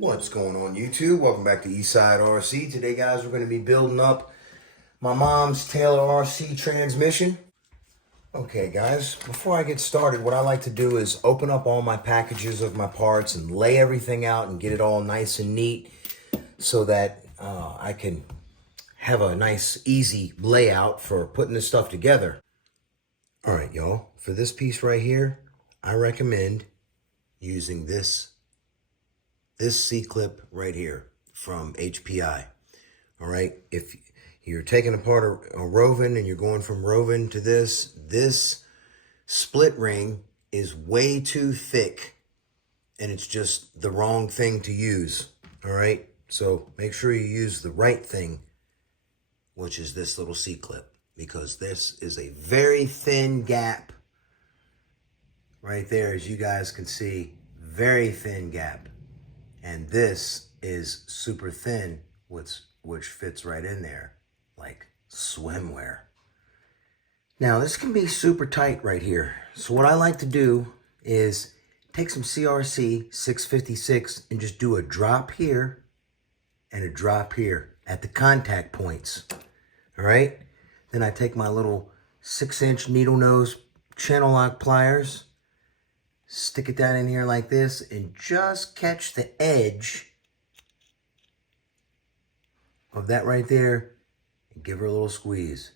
What's going on, YouTube? Welcome back to Eastside RC. Today, guys, we're going to be building up my mom's Taylor RC transmission. Okay, guys, before I get started, what I like to do is open up all my packages of my parts and lay everything out and get it all nice and neat so that I can have a nice, easy layout for putting this stuff together. All right, y'all, for this piece right here, I recommend using this C-clip right here from HPI. All right, if you're taking apart a Rovin and you're going from Rovin to this split ring is way too thick and it's just the wrong thing to use. All right, so make sure you use the right thing, which is this little C-clip, because this is a very thin gap right there, as you guys can see, very thin gap. And this is super thin, which fits right in there like swimwear. Now, this can be super tight right here. So what I like to do is take some CRC 656 and just do a drop here and a drop here at the contact points. All right? Then I take my little 6-inch needle nose channel lock pliers, stick it down in here like this, and just catch the edge of that right there and give her a little squeeze.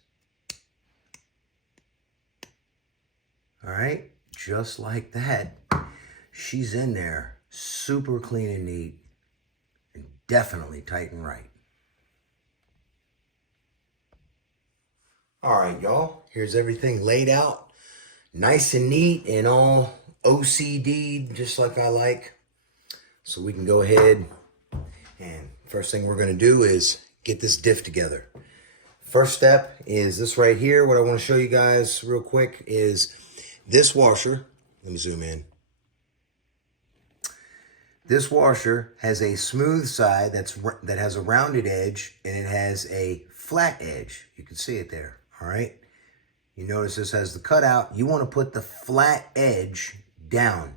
All right, just like that. She's in there, super clean and neat, and definitely tight and right. All right, y'all, here's everything laid out, nice and neat and all OCD, just like I like. So we can go ahead and first thing we're going to do is get this diff together. First step is this right here. What I want to show you guys real quick is this washer. Let me zoom in. This washer has a smooth side that has a rounded edge, and it has a flat edge. You can see it there. All right. You notice this has the cutout. You want to put the flat edge down.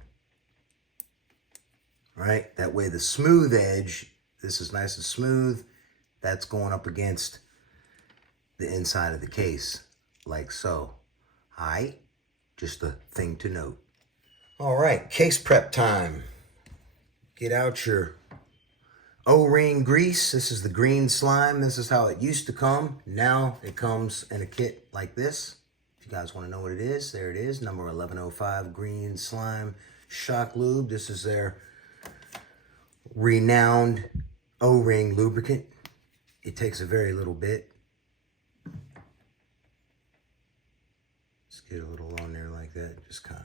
All right. That way the smooth edge, this is nice and smooth, that's going up against the inside of the case, like so. All right. Just a thing to note. All right. Case prep time. Get out your O-ring grease. This is the green slime. This is how it used to come. Now it comes in a kit like this. If you guys want to know what it is, there it is. Number 1105 green slime shock lube. This is their renowned O-ring lubricant. It takes a very little bit. Just get a little on there like that. Just kind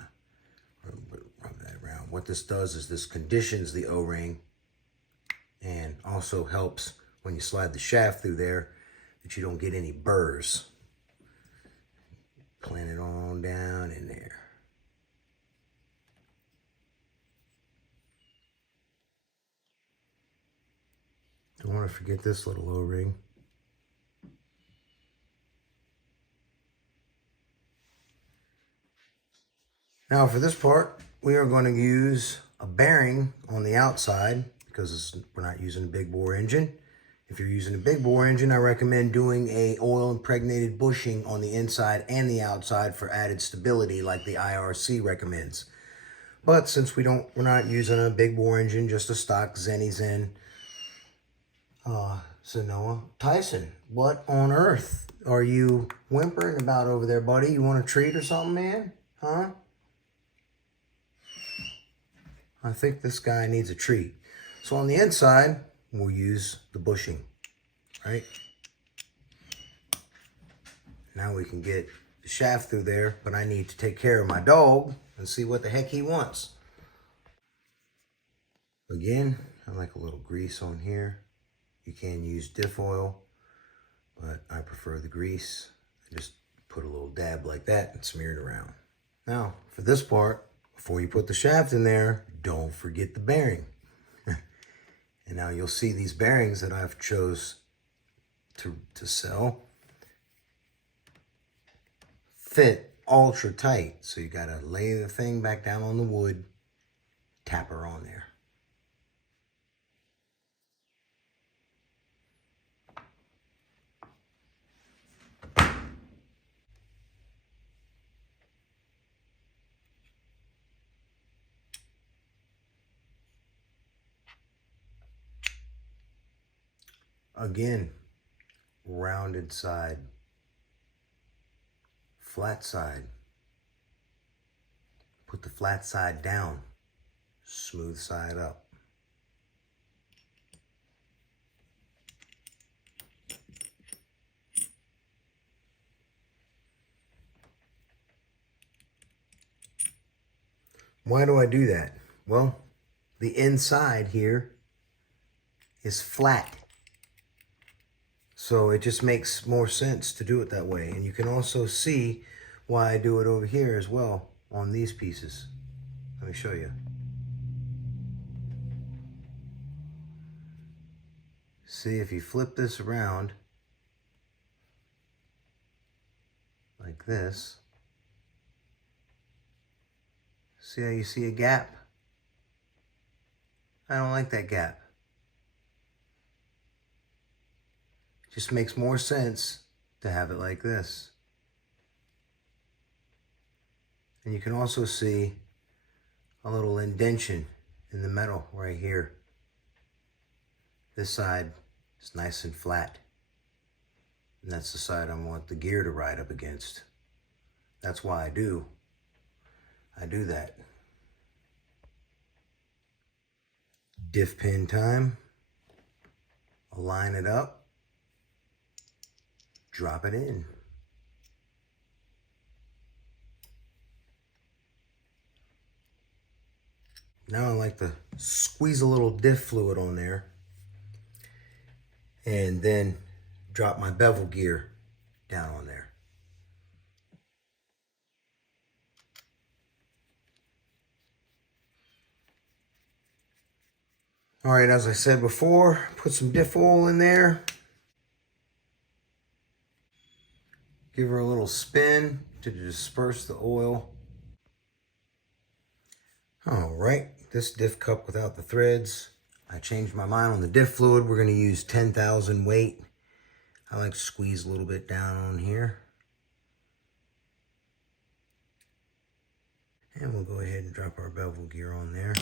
of rub that around. What this does is this conditions the O-ring and also helps when you slide the shaft through there that you don't get any burrs. Plant it on down in there. Don't want to forget this little O-ring. Now for this part, we are going to use a bearing on the outside because we're not using a big bore engine. If you're using a big bore engine, I recommend doing a oil impregnated bushing on the inside and the outside for added stability like the IRC recommends. But since we're not using a big bore engine, just a stock Zen Sanoa. Tyson, what on earth are you whimpering about over there, buddy? You want a treat or something, man? Huh? I think this guy needs a treat. So on the inside, we'll use the bushing, right? Now we can get the shaft through there, but I need to take care of my dog and see what the heck he wants. Again, I like a little grease on here. You can use diff oil, but I prefer the grease. I just put a little dab like that and smear it around. Now, for this part, before you put the shaft in there, don't forget the bearing. And now you'll see these bearings that I've chose to sell fit ultra tight. So you gotta lay the thing back down on the wood, tap her on there. Again, rounded side, flat side. Put the flat side down, smooth side up. Why do I do that? Well, the inside here is flat. So it just makes more sense to do it that way. And you can also see why I do it over here as well on these pieces. Let me show you. See, if you flip this around like this, see how you see a gap? I don't like that gap. It just makes more sense to have it like this. And you can also see a little indentation in the metal right here. This side is nice and flat. And that's the side I want the gear to ride up against. That's why I do that. Diff pin time. Align it up. Drop it in. Now I like to squeeze a little diff fluid on there and then drop my bevel gear down on there. All right, as I said before, put some diff oil in there. Give her a little spin to disperse the oil. All right, this diff cup without the threads. I changed my mind on the diff fluid. We're gonna use 10,000 weight. I like to squeeze a little bit down on here. And we'll go ahead and drop our bevel gear on there.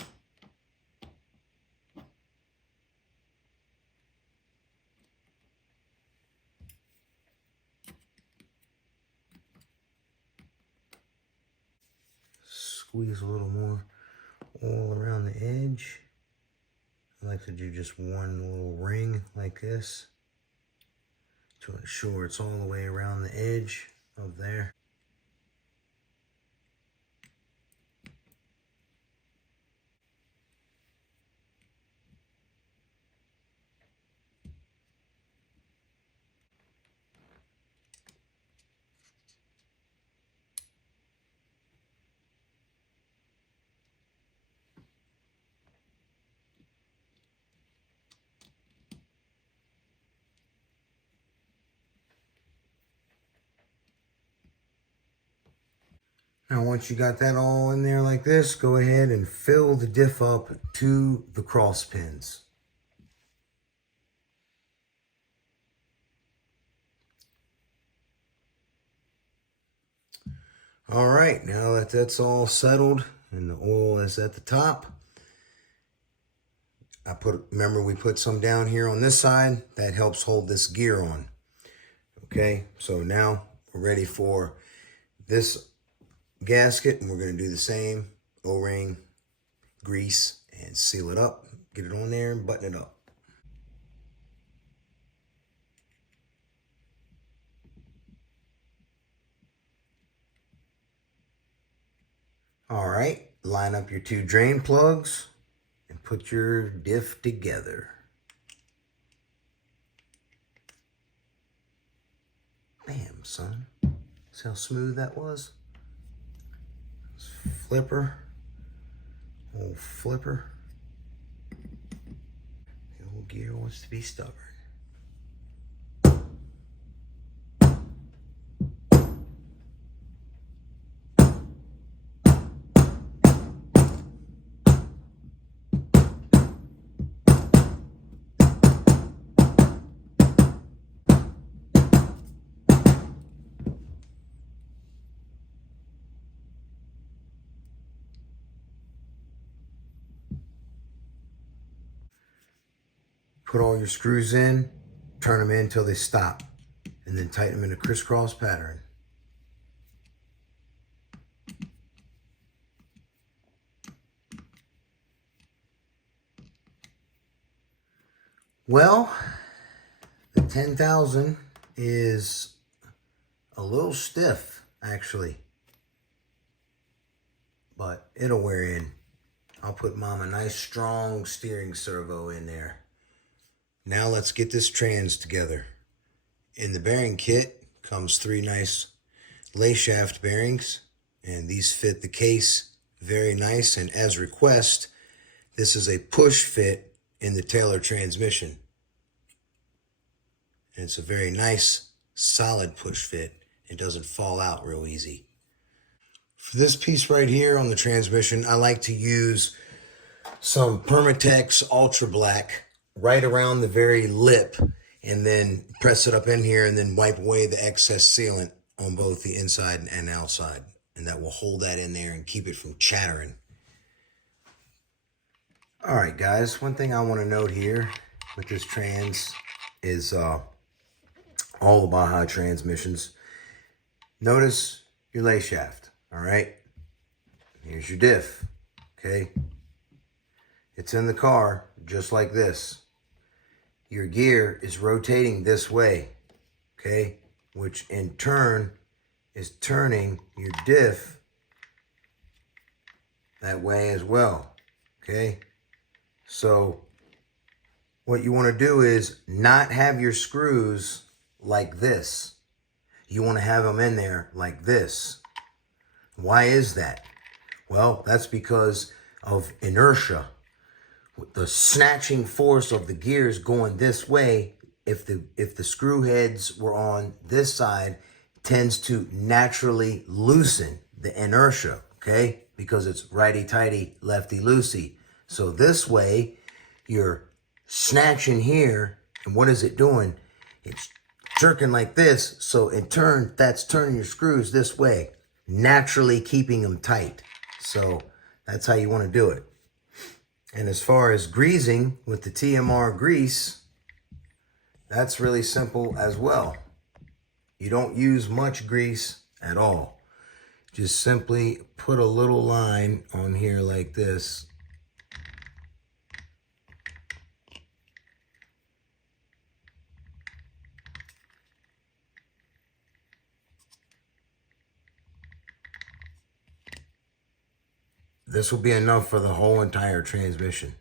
Squeeze a little more oil around the edge. I like to do just one little ring like this to ensure it's all the way around the edge of there. Now once you got that all in there like this, go ahead and fill the diff up to the cross pins. All right, now that that's all settled and the oil is at the top, remember we put some down here on this side, that helps hold this gear on. Okay, so now we're ready for this gasket, and we're going to do the same. O-ring, grease, and seal it up. Get it on there and button it up. All right, line up your two drain plugs and put your diff together. Bam, son. See how smooth that was? Flipper. Old flipper. The old gear wants to be stubborn. Put all your screws in, turn them in until they stop, and then tighten them in a crisscross pattern. Well, the 10,000 is a little stiff, actually, but it'll wear in. I'll put Mom a nice strong steering servo in there. Now let's get this trans together. In the bearing kit comes 3 nice lay shaft bearings, and these fit the case very nice, and as request, this is a push fit in the Taylor transmission. And it's a very nice, solid push fit. It doesn't fall out real easy. For this piece right here on the transmission, I like to use some Permatex Ultra Black right around the very lip, and then press it up in here and then wipe away the excess sealant on both the inside and outside. And that will hold that in there and keep it from chattering. All right, guys, one thing I want to note here with this trans is all the Baja transmissions. Notice your lay shaft, all right? Here's your diff, okay? It's in the car just like this. Your gear is rotating this way, okay? Which in turn is turning your diff that way as well, okay? So what you want to do is not have your screws like this. You want to have them in there like this. Why is that? Well, that's because of inertia. The snatching force of the gears going this way, if the screw heads were on this side, tends to naturally loosen the inertia, okay? Because it's righty-tighty, lefty-loosey. So this way, you're snatching here, and what is it doing? It's jerking like this, so in turn, that's turning your screws this way, naturally keeping them tight. So that's how you want to do it. And as far as greasing with the TMR grease, that's really simple as well. You don't use much grease at all. Just simply put a little line on here like this. This will be enough for the whole entire transmission.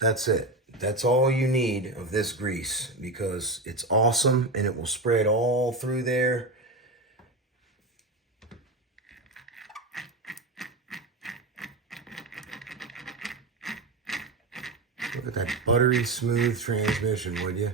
That's it. That's all you need of this grease, because it's awesome and it will spread all through there. Look at that buttery smooth transmission, would you?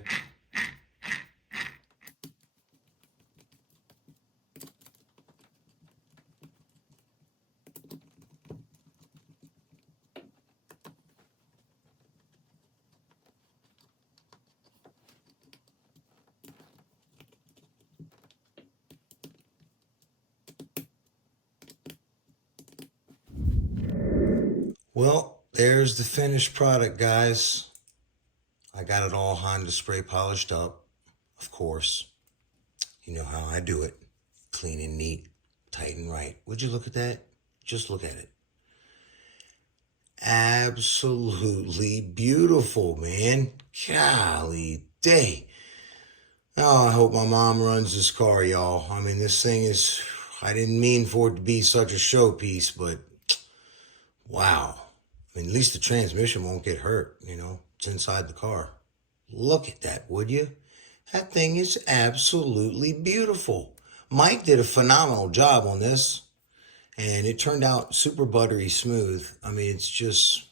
Well, there's the finished product, guys. I got it all Honda spray polished up, of course. You know how I do it. Clean and neat, tight and right. Would you look at that? Just look at it. Absolutely beautiful, man. Golly day. Oh, I hope my mom runs this car, y'all. I mean, this thing is, I didn't mean for it to be such a showpiece, but wow. I mean, at least the transmission won't get hurt, you know. It's inside the car. Look at that, would you? That thing is absolutely beautiful. Mike did a phenomenal job on this, and it turned out super buttery smooth. I mean, it's just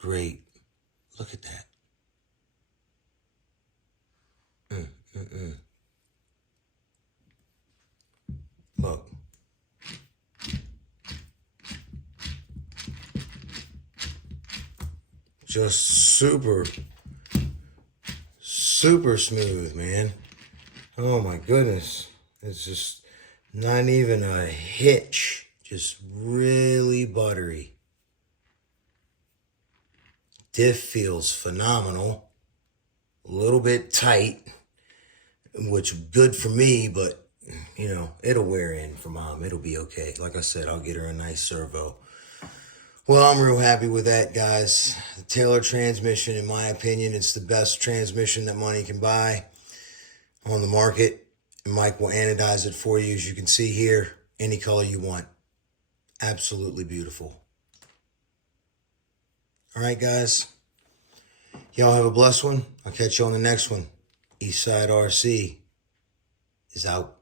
great. Look at that. Look. Just super smooth, man. Oh my goodness. It's just Not even a hitch. Just really buttery. Diff feels phenomenal. A little bit tight, which good for me, but you know, it'll wear in for mom. It'll be okay. Like I said, I'll get her a nice servo. Well, I'm real happy with that, guys. The Taylor transmission, in my opinion, it's the best transmission that money can buy on the market. And Mike will anodize it for you, as you can see here, any color you want. Absolutely beautiful. All right, guys. Y'all have a blessed one. I'll catch you on the next one. Eastside RC is out.